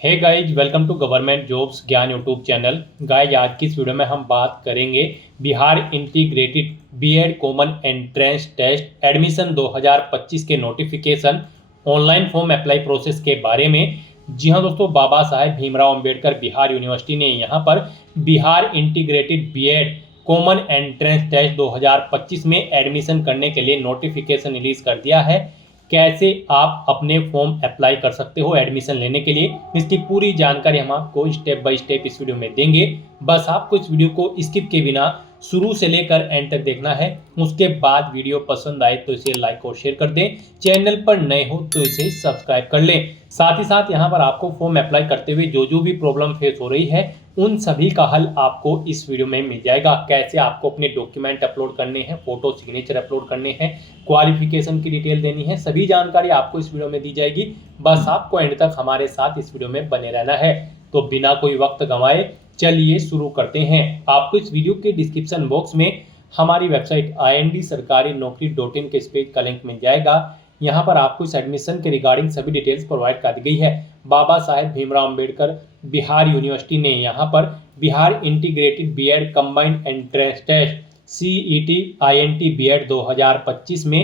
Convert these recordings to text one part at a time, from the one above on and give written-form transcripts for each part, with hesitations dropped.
Hey guys, welcome to government jobs Gyan YouTube channel. Guys, आज की इस वीडियो में हम बात करेंगे Bihar integrated BEd common entrance test admission 2025 के notification online form apply process के बारे में। जी हाँ दोस्तों, बाबा साहेब भीमराव अंबेडकर बिहार यूनिवर्सिटी ने यहाँ पर Bihar integrated BEd common entrance test 2025 में एडमिशन करने के लिए नोटिफिकेशन रिलीज कर दिया है। कैसे आप अपने फॉर्म अप्लाई कर सकते हो एडमिशन लेने के लिए, इसकी पूरी जानकारी हम आपको स्टेप बाय स्टेप इस वीडियो में देंगे। बस आपको इस वीडियो को स्किप के बिना शुरू से लेकर एंड तक देखना है। उसके बाद वीडियो पसंद आए तो इसे लाइक और शेयर कर दें। चैनल पर नए हो तो इसे सब्सक्राइब कर लें। साथ ही साथ यहाँ पर आपको फॉर्म अप्लाई करते हुए जो भी प्रॉब्लम फेस हो रही है उन सभी का हल आपको इस वीडियो में मिल जाएगा। कैसे आपको अपने डॉक्यूमेंट अपलोड करने हैं, फोटो सिग्नेचर अपलोड करने हैं, क्वालिफिकेशन की डिटेल देनी है, सभी जानकारी आपको इस वीडियो में दी जाएगी। बस आपको एंड तक हमारे साथ इस वीडियो में बने रहना है। तो बिना कोई वक्त गंवाए चलिए शुरू करते हैं। आपको इस वीडियो के डिस्क्रिप्शन बॉक्स में हमारी वेबसाइट IND-sarkari-naukri.in के इस पेज का लिंक मिल जाएगा। यहाँ पर आपको इस एडमिशन के रिगार्डिंग सभी डिटेल्स प्रोवाइड कर दी गई है। बाबा साहेब भीमराव अंबेडकर बिहार यूनिवर्सिटी ने यहाँ पर Bihar integrated BEd combined entrance test CET INT BEd 2025 में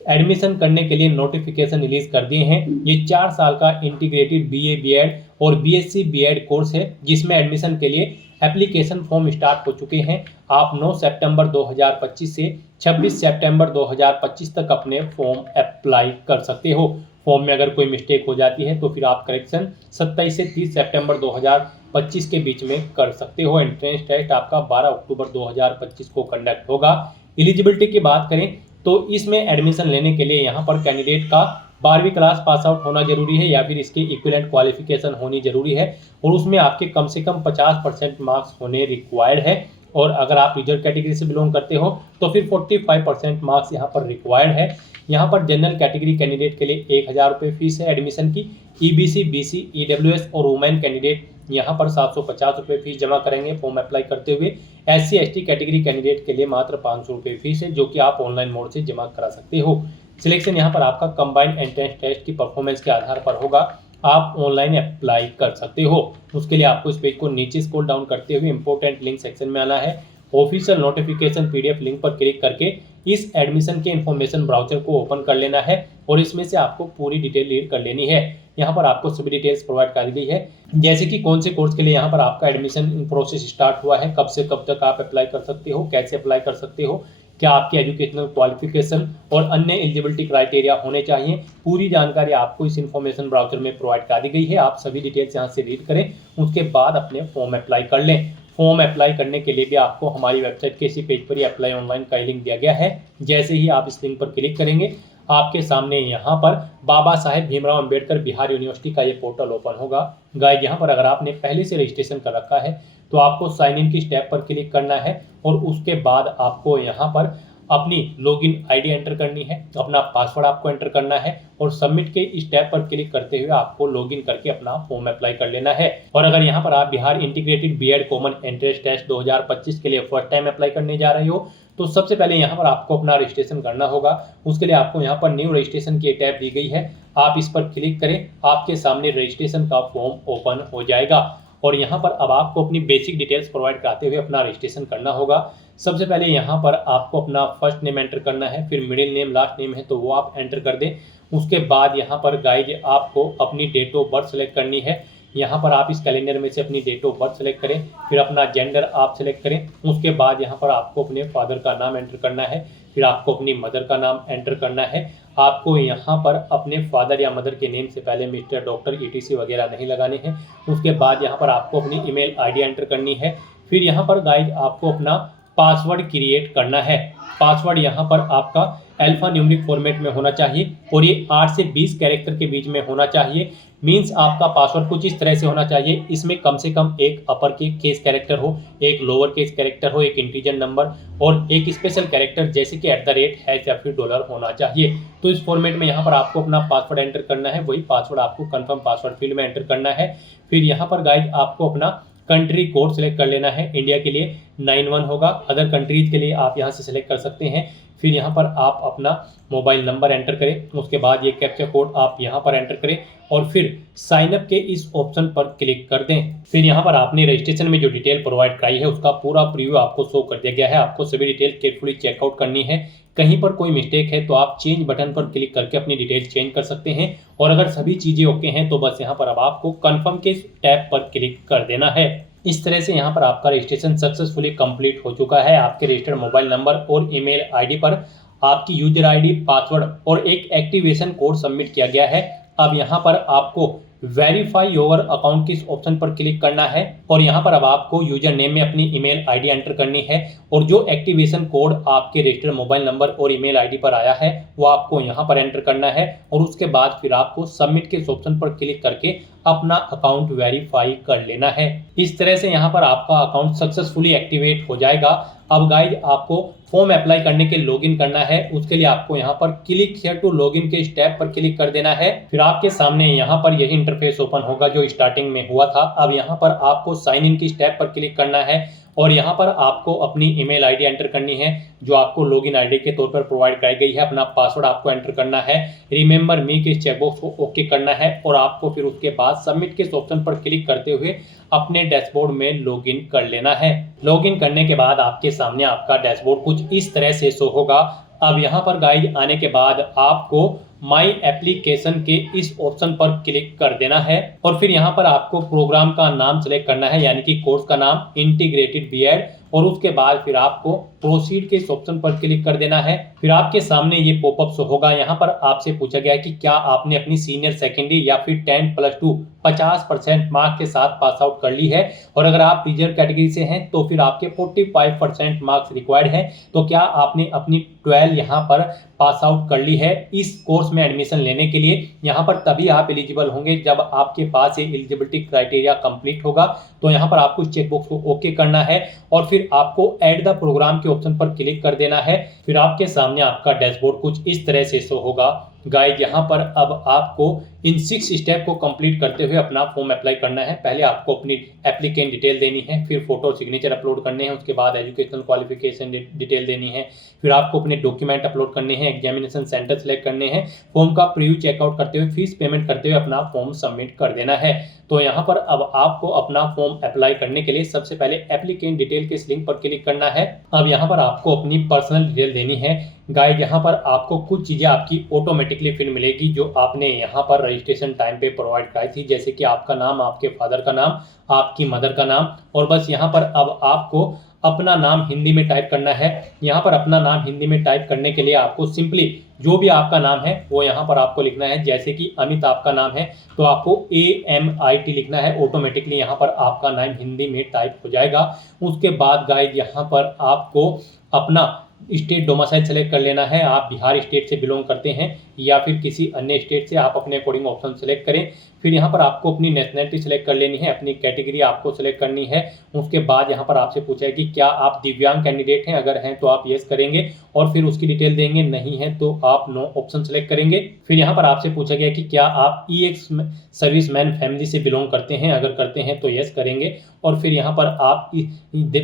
एडमिशन करने के लिए नोटिफिकेशन रिलीज कर दिए हैं। ये 4 साल का इंटीग्रेटेड BA बीएड और BSc बीएड कोर्स है, जिसमें एडमिशन के लिए एप्लीकेशन फॉर्म स्टार्ट हो चुके हैं। आप 9 सितंबर 2025 से 26 सितंबर 2025 तक अपने फॉर्म अप्लाई कर सकते हो। फॉर्म में अगर कोई मिस्टेक हो जाती है तो फिर आप करेक्शन 27 से 30 सितंबर 2025 के बीच में कर सकते हो। एंट्रेंस टेस्ट आपका 12 अक्टूबर 2025 को कंडक्ट होगा। एलिजिबिलिटी की बात करें तो इसमें एडमिशन लेने के लिए यहाँ पर कैंडिडेट का 12वीं क्लास पास आउट होना जरूरी है या फिर इसके इक्विवेलेंट क्वालिफिकेशन होनी जरूरी है, और उसमें आपके कम से कम 50% मार्क्स होने रिक्वायर्ड है। और अगर आप रिजर्व कैटेगरी से बिलोंग करते हो तो फिर 45% मार्क्स यहाँ पर रिक्वायर्ड है। यहाँ पर जनरल कैटेगरी कैंडिडेट के लिए 1000 रुपये फीस है एडमिशन की। EBC, BC, EWS और वुमेन कैंडिडेट यहाँ पर 750 रुपये फीस जमा करेंगे फॉर्म अप्लाई करते हुए। SC ST कैटेगरी कैंडिडेट के लिए मात्र 500 रुपये फीस है, जो कि आप ऑनलाइन मोड से जमा करा सकते हो। सिलेक्शन यहाँ पर आपका कंबाइंड एंट्रेंस टेस्ट की परफॉर्मेंस के आधार पर होगा। आप ऑनलाइन अप्लाई कर सकते हो। उसके लिए आपको इस पेज को नीचे स्क्रॉल डाउन करते हुए इंपॉर्टेंट लिंक सेक्शन में आना है। ऑफिशियल नोटिफिकेशन PDF लिंक पर क्लिक करके इस एडमिशन के इन्फॉर्मेशन ब्राउजर को ओपन कर लेना है और इसमें से आपको पूरी डिटेल रीड कर लेनी है। यहाँ पर आपको सभी डिटेल्स प्रोवाइड कर दी गई है, जैसे कि कौन से कोर्स के लिए यहाँ पर आपका एडमिशन प्रोसेस स्टार्ट हुआ है, कब से कब तक आप अप्लाई कर सकते हो, कैसे अप्लाई कर सकते हो, क्या आपकी एजुकेशनल क्वालिफिकेशन और अन्य एलिजिबिलिटी क्राइटेरिया होने चाहिए। पूरी जानकारी आपको इस इन्फॉर्मेशन ब्राउजर में प्रोवाइड कर दी गई है। आप सभी डिटेल्स यहाँ से रीड करें, उसके बाद अपने फॉर्म अप्लाई कर लें। फॉर्म अप्लाई करने के लिए भी आपको हमारी वेबसाइट के इसी पेज पर ही अप्लाई ऑनलाइन का लिंक दिया गया है। जैसे ही आप इस लिंक पर क्लिक करेंगे आपके सामने यहाँ पर बाबा साहेब भीमराव अंबेडकर बिहार यूनिवर्सिटी का ये पोर्टल ओपन होगा। गाइस, यहाँ पर अगर आपने पहले से रजिस्ट्रेशन कर रखा है तो आपको साइन इन की स्टेप पर क्लिक करना है और उसके बाद आपको यहाँ पर अपनी लॉगिन ID एंटर करनी है, अपना पासवर्ड आपको एंटर करना है और सबमिट के स्टेप पर क्लिक करते हुए आपको लॉगिन करके अपना फॉर्म अप्लाई कर लेना है। और अगर यहाँ पर आप Bihar integrated BEd common entrance test 2025 के लिए फर्स्ट टाइम अप्लाई करने जा रहे हो तो सबसे पहले यहाँ पर आपको अपना रजिस्ट्रेशन करना होगा। उसके लिए आपको यहाँ पर न्यू रजिस्ट्रेशन की टैब दी गई है, आप इस पर क्लिक करें, आपके सामने रजिस्ट्रेशन का फॉर्म ओपन हो जाएगा। और यहाँ पर अब आपको अपनी बेसिक डिटेल्स प्रोवाइड कराते हुए अपना रजिस्ट्रेशन करना होगा। सबसे पहले यहाँ पर आपको अपना फर्स्ट नेम एंटर करना है, फिर मिडिल नेम, लास्ट नेम है तो वो आप एंटर कर दें। उसके बाद यहाँ पर गाइज आपको अपनी डेट ऑफ बर्थ सेलेक्ट करनी है। यहाँ पर आप इस कैलेंडर में से अपनी डेट ऑफ बर्थ सेलेक्ट करें, फिर अपना जेंडर आप सेलेक्ट करें। उसके बाद यहाँ पर आपको अपने फादर का नाम एंटर करना है, फिर आपको अपनी मदर का नाम एंटर करना है। आपको यहाँ पर अपने फादर या मदर के नेम से पहले मिस्टर, डॉक्टर, ETC वगैरह नहीं लगाने हैं। उसके बाद यहाँ पर आपको अपनी ईमेल ID एंटर करनी है। फिर यहाँ पर गाइज आपको अपना पासवर्ड क्रिएट करना है। पासवर्ड यहाँ पर आपका अल्फा न्यूमेरिक फॉर्मेट में होना चाहिए और ये 8 से 20 कैरेक्टर के बीच में होना चाहिए। मीन्स आपका पासवर्ड कुछ इस तरह से होना चाहिए, इसमें कम से कम एक अपर के केस कैरेक्टर हो, एक लोअर केस कैरेक्टर हो, एक इंटीजर नंबर और एक स्पेशल कैरेक्टर जैसे कि @ या फिर $, होना चाहिए। तो इस फॉर्मेट में यहाँ पर आपको अपना पासवर्ड एंटर करना है। वही पासवर्ड आपको कंफर्म पासवर्ड फील्ड में एंटर करना है। फिर यहाँ पर गाइड आपको अपना कंट्री कोड सेलेक्ट कर लेना है। इंडिया के लिए 91 होगा, अदर कंट्रीज के लिए आप यहाँ से सेलेक्ट कर सकते हैं। फिर यहाँ पर आप अपना मोबाइल नंबर एंटर करें, उसके बाद ये कैप्चा कोड आप यहाँ पर एंटर करें और फिर साइन अप के इस ऑप्शन पर क्लिक कर दें। फिर यहाँ पर आपने रजिस्ट्रेशन में जो डिटेल प्रोवाइड कराई है उसका पूरा प्रीव्यू आपको शो कर दिया गया है। आपको सभी डिटेल केयरफुली चेकआउट करनी है। कहीं पर कोई मिस्टेक है तो आप चेंज बटन पर क्लिक करके अपनी डिटेल चेंज कर सकते हैं और अगर सभी चीज़ें ओके हैं तो बस यहाँ पर अब आपको कन्फर्म के टैब पर क्लिक कर देना है। इस तरह से यहाँ पर आपका रजिस्ट्रेशन सक्सेसफुली कंप्लीट हो चुका है। आपके रजिस्टर्ड मोबाइल नंबर और ईमेल आईडी पर आपकी यूजर आईडी, पासवर्ड और एक एक्टिवेशन कोड सबमिट किया गया है। अब यहाँ पर आपको वेरीफाई योर अकाउंट के इस ऑप्शन पर क्लिक करना है और यहाँ पर अब आपको यूजर नेम में अपनी ईमेल आईडी एंटर करनी है और जो एक्टिवेशन कोड आपके रजिस्टर्ड मोबाइल नंबर और ईमेल आईडी पर आया है वो आपको यहाँ पर एंटर करना है और उसके बाद फिर आपको सबमिट के इस ऑप्शन पर क्लिक करके अपना अकाउंट वेरीफाई कर लेना है। इस तरह से यहाँ पर आपका अकाउंट सक्सेसफुली एक्टिवेट हो जाएगा। अब गाइज आपको फॉर्म अप्लाई करने के लॉगिन करना है। उसके लिए आपको यहाँ पर क्लिक हियर टू लॉगिन के स्टेप पर क्लिक कर देना है। फिर आपके सामने यहाँ पर यही इंटरफेस ओपन होगा जो स्टार्टिंग में हुआ था। अब यहाँ पर आपको साइन इन की स्टेप पर क्लिक करना है और यहाँ पर आपको अपनी ईमेल आईडी एंटर करनी है जो आपको लॉगिन आईडी के तौर पर प्रोवाइड कराई गई है। अपना पासवर्ड आपको एंटर करना है, रिमेंबर मी के चेकबॉक्स को ओके करना है और आपको फिर उसके बाद सबमिट के ऑप्शन पर क्लिक करते हुए अपने डैशबोर्ड में लॉगिन कर लेना है। लॉगिन करने के बाद आपके सामने आपका डैशबोर्ड कुछ इस तरह से शो होगा। अब यहाँ पर गाइड आने के बाद आपको माई एप्लीकेशन के इस ऑप्शन पर क्लिक कर देना है और फिर यहाँ पर आपको प्रोग्राम का नाम सेलेक्ट करना है यानी कि कोर्स का नाम इंटीग्रेटेड बीएड और उसके बाद फिर आपको प्रोसीड के इस ऑप्शन पर क्लिक कर देना है। फिर आपके सामने ये पॉपअप शो होगा। यहाँ पर आपसे पूछा गया है कि क्या आपने अपनी सीनियर सेकेंडरी या फिर 10+2 50% मार्क्स के साथ पास आउट कर ली है और अगर आप रिजर्व कैटेगरी से हैं तो फिर आपके 45% मार्क्स रिक्वायर्ड है। तो क्या आपने अपनी 12 यहाँ पर पास आउट कर ली है। इस कोर्स में एडमिशन लेने के लिए यहाँ पर तभी आप एलिजिबल होंगे जब आपके पास ये एलिजिबिलिटी क्राइटेरिया कंप्लीट होगा। तो यहाँ पर आपको चेकबॉक्स को ओके करना है और फिर आपको ऐड द प्रोग्राम के ऑप्शन पर क्लिक कर देना है। फिर आपके सामने आपका डैशबोर्ड कुछ इस तरह से शो होगा। गाइड यहाँ पर अब आपको इन 6 स्टेप को कंप्लीट करते हुए अपना फॉर्म अप्लाई करना है। पहले आपको अपनी एप्लीकेंट डिटेल देनी है, फिर फोटो और सिग्नेचर अपलोड करने हैं, उसके बाद एजुकेशनल क्वालिफिकेशन डिटेल देनी है, फिर आपको अपने डॉक्यूमेंट अपलोड करने हैं, एग्जामिनेशन सेंटर सेलेक्ट करने हैं, फॉर्म का प्रीव्यू चेकआउट करते हुए फीस पेमेंट करते हुए अपना फॉर्म सबमिट कर देना है। तो यहाँ पर अब आपको अपना फॉर्म अप्लाई करने के लिए सबसे पहले एप्लीकेंट डिटेल के इस लिंक पर क्लिक करना है। अब यहाँ पर आपको अपनी पर्सनल डिटेल देनी है। गाइड यहाँ पर आपको कुछ चीज़ें आपकी ऑटोमेटिकली फिर मिलेगी जो आपने यहाँ पर रजिस्ट्रेशन टाइम पे प्रोवाइड कराई थी, जैसे कि आपका नाम, आपके फादर का नाम, आपकी मदर का नाम और बस यहाँ पर अब आपको अपना नाम हिंदी में टाइप करना है। यहाँ पर अपना नाम हिंदी में टाइप करने के लिए आपको सिंपली जो भी आपका नाम है वो यहाँ पर आपको लिखना है। जैसे कि अमित आपका नाम है तो आपको AMIT लिखना है। ऑटोमेटिकली यहाँ पर आपका नाम हिंदी में टाइप हो जाएगा। उसके बाद गाइड यहाँ पर आपको अपना स्टेट डोमिसाइल सेलेक्ट कर लेना है। आप बिहार स्टेट से बिलोंग करते हैं या फिर किसी अन्य स्टेट से, आप अपने अकॉर्डिंग ऑप्शन सेलेक्ट करें। फिर यहाँ पर आपको अपनी नेशनलिटी सेलेक्ट कर लेनी है, अपनी कैटेगरी आपको सेलेक्ट करनी है। उसके बाद यहाँ पर आपसे पूछा है कि क्या आप दिव्यांग कैंडिडेट हैं, अगर हैं तो आप येस करेंगे और फिर उसकी डिटेल देंगे, नहीं है तो आप नो ऑप्शन सेलेक्ट करेंगे। फिर यहाँ पर आपसे पूछा गया कि क्या आप EX सर्विसमैन फैमिली से बिलोंग करते हैं, अगर करते हैं तो येस करेंगे और फिर यहाँ पर आप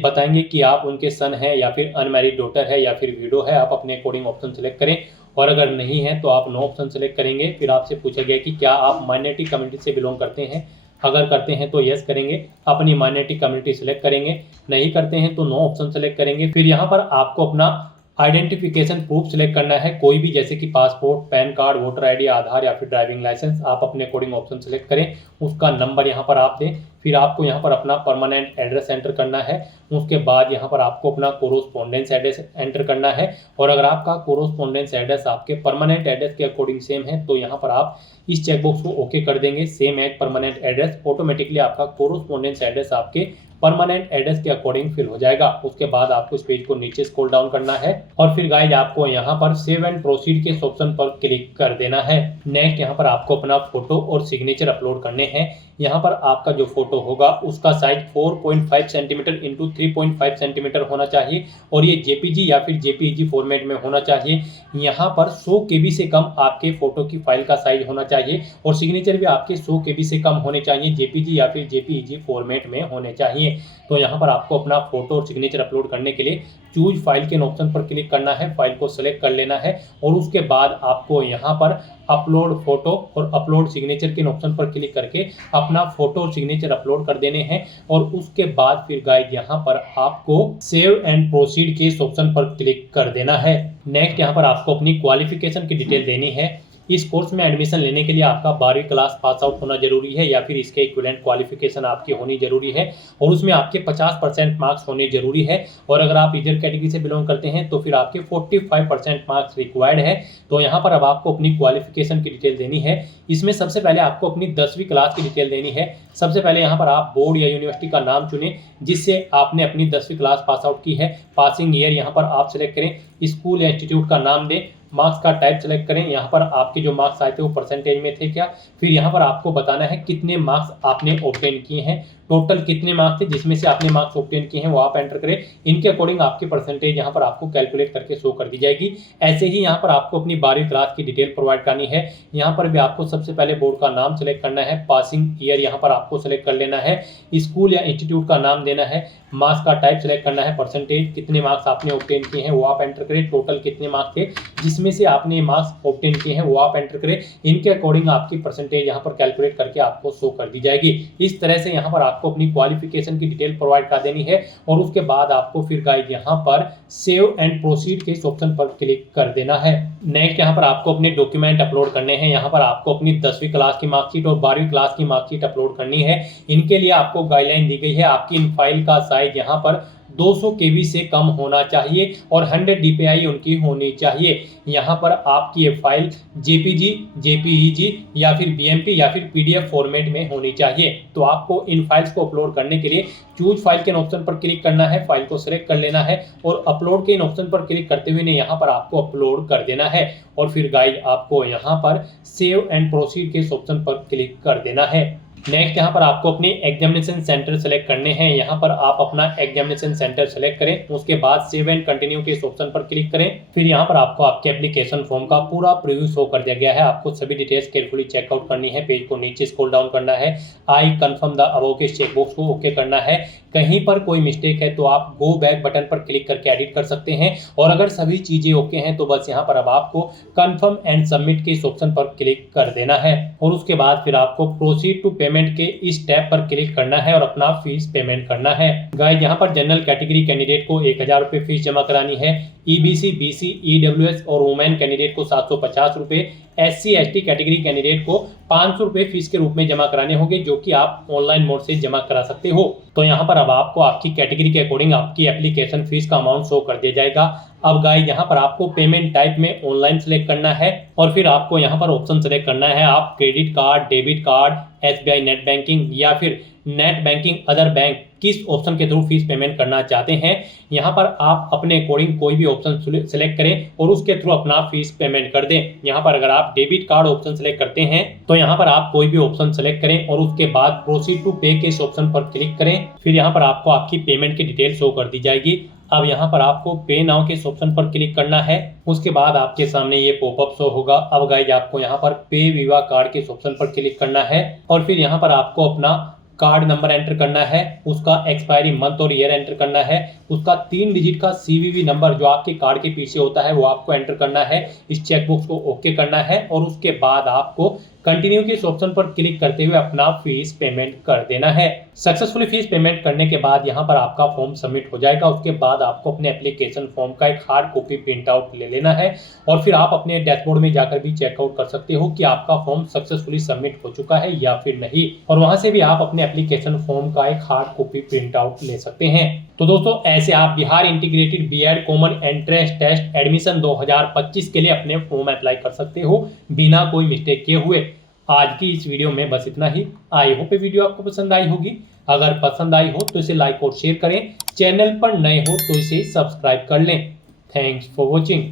बताएंगे कि आप उनके सन हैं या फिर अनमैरिड डॉटर है या फिर विडो है, आप अपने अकॉर्डिंग ऑप्शन सेलेक्ट करें और अगर नहीं है तो आप नो ऑप्शन सेलेक्ट करेंगे। फिर आपसे पूछा गया कि क्या आप माइनॉरिटी कम्युनिटी से बिलोंग करते हैं, अगर करते हैं तो यस करेंगे, अपनी माइनॉरिटी कम्युनिटी सेलेक्ट करेंगे, नहीं करते हैं तो नो ऑप्शन सेलेक्ट करेंगे। फिर यहाँ पर आपको अपना आइडेंटिफिकेशन प्रूफ सेलेक्ट करना है, कोई भी, जैसे कि passport, PAN card, voter ID, Aadhaar या फिर ड्राइविंग लाइसेंस, आप अपने अकॉर्डिंग ऑप्शन सेलेक्ट करें, उसका नंबर यहाँ पर आप दें। फिर आपको यहाँ पर अपना परमानेंट एड्रेस एंटर करना है। उसके बाद यहाँ पर आपको अपना कोरोस्पोंडेंस एड्रेस एंटर करना है और अगर आपका कोरोस्पोंडेंस एड्रेस आपके परमानेंट एड्रेस के अकॉर्डिंग सेम है तो यहाँ पर आप इस चेकबॉक्स को ओके कर देंगे, same as permanent address. Automatically आपका कोरोस्पोंडेंस एड्रेस आपके परमानेंट एड्रेस के अकॉर्डिंग फिल हो जाएगा। उसके बाद आपको इस पेज को नीचे स्क्रॉल डाउन करना है और फिर गाइज आपको यहाँ पर सेव एंड प्रोसीड के ऑप्शन पर क्लिक कर देना है। नेक्स्ट यहाँ पर आपको अपना फोटो और सिग्नेचर अपलोड करने हैं। यहाँ पर आपका जो फोटो होगा उसका साइज 4.5 सेंटीमीटर इंटू 3.5 सेंटीमीटर होना चाहिए और ये जेपीजी या फिर जेपीईजी फॉर्मेट में होना चाहिए। यहाँ पर 100 केबी से कम आपके फोटो की फाइल का साइज होना चाहिए और सिग्नेचर भी आपके 100 केबी से कम होने चाहिए, जेपीजी या फिर जेपीईजी फॉर्मेट में होने चाहिए। तो यहाँ पर आपको अपना फोटो और सिग्नेचर अपलोड करने के लिए चूज फाइल के ऑप्शन पर क्लिक करना है, फाइल को सेलेक्ट कर लेना है और उसके बाद आपको यहाँ पर अपलोड फोटो और अपलोड सिग्नेचर के ऑप्शन पर क्लिक करके अपना फोटो और सिग्नेचर अपलोड कर देने हैं और उसके बाद फिर गाइस यहाँ पर आपको सेव एंड प्रोसीड के इस ऑप्शन पर क्लिक कर देना है। नेक्स्ट यहाँ पर आपको अपनी क्वालिफिकेशन की डिटेल देनी है। इस कोर्स में एडमिशन लेने के लिए आपका 12वीं क्लास पास आउट होना जरूरी है या फिर इसके इक्विवेलेंट क्वालिफिकेशन आपकी होनी जरूरी है और उसमें आपके 50% मार्क्स होने जरूरी है और अगर आप इधर कैटेगरी से बिलोंग करते हैं तो फिर आपके 45% मार्क्स रिक्वायर्ड है। तो यहाँ पर अब आपको अपनी क्वालिफिकेशन की डिटेल देनी है। इसमें सबसे पहले आपको अपनी 10वीं क्लास की डिटेल देनी है। सबसे पहले यहाँ पर आप बोर्ड या यूनिवर्सिटी का नाम चुनें जिससे आपने अपनी 10वीं क्लास पास आउट की है। पासिंग ईयर यहाँ पर आप सेलेक्ट करें, स्कूल या इंस्टीट्यूट का नाम दें, मार्क्स का टाइप सेलेक्ट करें, यहाँ पर आपके जो मार्क्स आए थे वो परसेंटेज में थे क्या। फिर यहाँ पर आपको बताना है कितने मार्क्स आपने ऑब्टेन किए हैं, टोटल कितने मार्क्स थे जिसमें से आपने मार्क्स ऑब्टेन किए हैं वो आप एंटर करें। इनके अकॉर्डिंग आपकी परसेंटेज यहाँ पर आपको कैलकुलेट करके शो कर दी जाएगी। ऐसे ही यहाँ पर आपको अपनी 12वीं क्लास की डिटेल प्रोवाइड करनी है। यहाँ पर भी आपको सबसे पहले बोर्ड का नाम सेलेक्ट करना है, पासिंग ईयर यहाँ पर आपको सेलेक्ट कर लेना है, स्कूल या इंस्टीट्यूट का नाम देना है, मार्क्स का टाइप सेलेक्ट करना है, परसेंटेज कितने मार्क्स आपने ऑब्टेन किए हैं वो आप एंटर करें, टोटल कितने मार्क्स थे जिसमें से आपने मार्क्स ऑब्टेन किए हैं वो आप एंटर करें। इनके अकॉर्डिंग आपकी परसेंटेज यहाँ पर कैलकुलेट करके आपको शो कर दी जाएगी। इस तरह से यहाँ पर आपको अपनी क्वालिफिकेशन की डिटेल प्रोवाइड कर देनी है और उसके बाद आपको फिर गाइस यहाँ पर सेव एंड प्रोसीड के इस ऑप्शन पर क्लिक कर देना है। नेक्स्ट यहाँ पर आपको अपने डॉक्यूमेंट अपलोड करने हैं। यहाँ पर आपको अपनी 10वीं क्लास की मार्कशीट और 12वीं क्लास की मार्कशीट अपलोड करनी है। इनके लिए आपको गाइडलाइन दी गई है। आपकी इन फाइल का साइज यहाँ पर 200 केबी से कम होना चाहिए और 100 DPI उनकी होनी चाहिए। यहाँ पर आपकी ये फाइल जेपीजी, जेपीईजी या फिर बीएमपी या फिर पीडीएफ फॉर्मेट में होनी चाहिए। तो आपको इन फाइल्स को अपलोड करने के लिए चूज फाइल के ऑप्शन पर क्लिक करना है, फाइल को सिलेक्ट कर लेना है और अपलोड के इन ऑप्शन पर क्लिक करते हुए यहाँ पर आपको अपलोड कर देना है और फिर गाइस आपको यहाँ पर सेव एंड प्रोसीड के इस ऑप्शन पर क्लिक कर देना है। नेक्स्ट यहाँ पर आपको अपनी एग्जामिनेशन सेंटर सेलेक्ट करने हैं। यहाँ पर आप अपना एग्जामिनेशन सेंटर सेलेक्ट करें, उसके बाद सेव एंड कंटिन्यू के इस ऑप्शन पर क्लिक करें। फिर यहाँ पर आपको आपके एप्लीकेशन फॉर्म का पूरा प्रीव्यू शो कर दिया गया है। आपको सभी डिटेल्स केयरफुली चेकआउट करनी है, पेज को नीचे स्क्रॉल डाउन करना है, आई कंफर्म द अबव के चेकबॉक्स को ओके करना है। कहीं पर कोई मिस्टेक है तो आप गो बैक बटन पर क्लिक करके एडिट कर सकते हैं और अगर सभी चीजें ओके हैं तो बस यहाँ पर अब आपको कंफर्म एंड सबमिट के इस ऑप्शन पर क्लिक कर देना है और उसके बाद फिर आपको प्रोसीड टू पेमेंट के इस टैब पर क्लिक करना है और अपना फीस पेमेंट करना है। गाइस यहाँ पर जनरल कैटेगरी कैंडिडेट को 1000 रुपये फीस जमा करानी है, ईबीसी, बीसी, ईडब्ल्यूएस और वुमेन कैंडिडेट को 750 रुपये, SC ST कैटेगरी कैंडिडेट को 500 रुपये फीस के रूप में जमा कराने होंगे जो कि आप ऑनलाइन मोड से जमा करा सकते हो। तो यहाँ पर अब आपको आपकी कैटेगरी के अकॉर्डिंग आपकी एप्लीकेशन फीस का अमाउंट शो कर दिया जाएगा। अब गाइस यहाँ पर आपको पेमेंट टाइप में ऑनलाइन सेलेक्ट करना है और फिर आपको यहाँ पर ऑप्शन सेलेक्ट करना है। आप credit card, debit card, SBI net banking या फिर नेट बैंकिंग अदर बैंक किस ऑप्शन के थ्रू फीस पेमेंट करना चाहते हैं। यहाँ पर आप अपने अकॉर्डिंग कोई भी ऑप्शन सेलेक्ट करें और उसके थ्रू अपना फीस पेमेंट कर दें। यहाँ पर अगर आप डेबिट कार्ड ऑप्शन सेलेक्ट करते हैं तो यहाँ पर आप कोई भी ऑप्शन सेलेक्ट करें और उसके बाद प्रोसीड टू पे के इस ऑप्शन पर क्लिक करें। फिर यहाँ पर आपको आपकी पेमेंट की डिटेल शो कर दी जाएगी। अब यहाँ पर आपको पे नाउ के इस ऑप्शन पर क्लिक करना है, उसके बाद आपके सामने ये पॉपअप शो होगा। अब गाइस आपको यहाँ पर पे विवा कार्ड के इस ऑप्शन पर क्लिक करना है और फिर यहाँ पर आपको अपना कार्ड नंबर एंटर करना है, उसका एक्सपायरी मंथ और ईयर एंटर करना है, उसका 3 डिजिट का CVV नंबर जो आपके कार्ड के पीछे होता है वो आपको एंटर करना है। इस चेकबॉक्स को ओके करना है और उसके बाद आपको कंटिन्यू के इस ऑप्शन पर क्लिक करते हुए अपना फीस पेमेंट कर देना है। सक्सेसफुली फीस पेमेंट करने के बाद यहाँ पर आपका फॉर्म सबमिट हो जाएगा। उसके बाद आपको अपने एप्लीकेशन फॉर्म का एक हार्ड कॉपी प्रिंट आउट ले लेना है और फिर आप अपने डैशबोर्ड में जाकर भी चेकआउट कर सकते हो कि आपका फॉर्म सक्सेसफुली सबमिट हो चुका है या फिर नहीं, और वहां से भी आप अपने एप्लीकेशन फॉर्म का एक हार्ड कॉपी प्रिंट आउट ले सकते हैं। तो दोस्तों ऐसे आप Bihar integrated BEd common entrance test admission 2025 के लिए अपने फॉर्म अप्लाई कर सकते हो बिना कोई मिस्टेक किए हुए। आज की इस वीडियो में बस इतना ही। आई होप ये वीडियो आपको पसंद आई होगी। अगर पसंद आई हो तो इसे लाइक और शेयर करें, चैनल पर नए हो तो इसे सब्सक्राइब कर लें। Thanks for watching.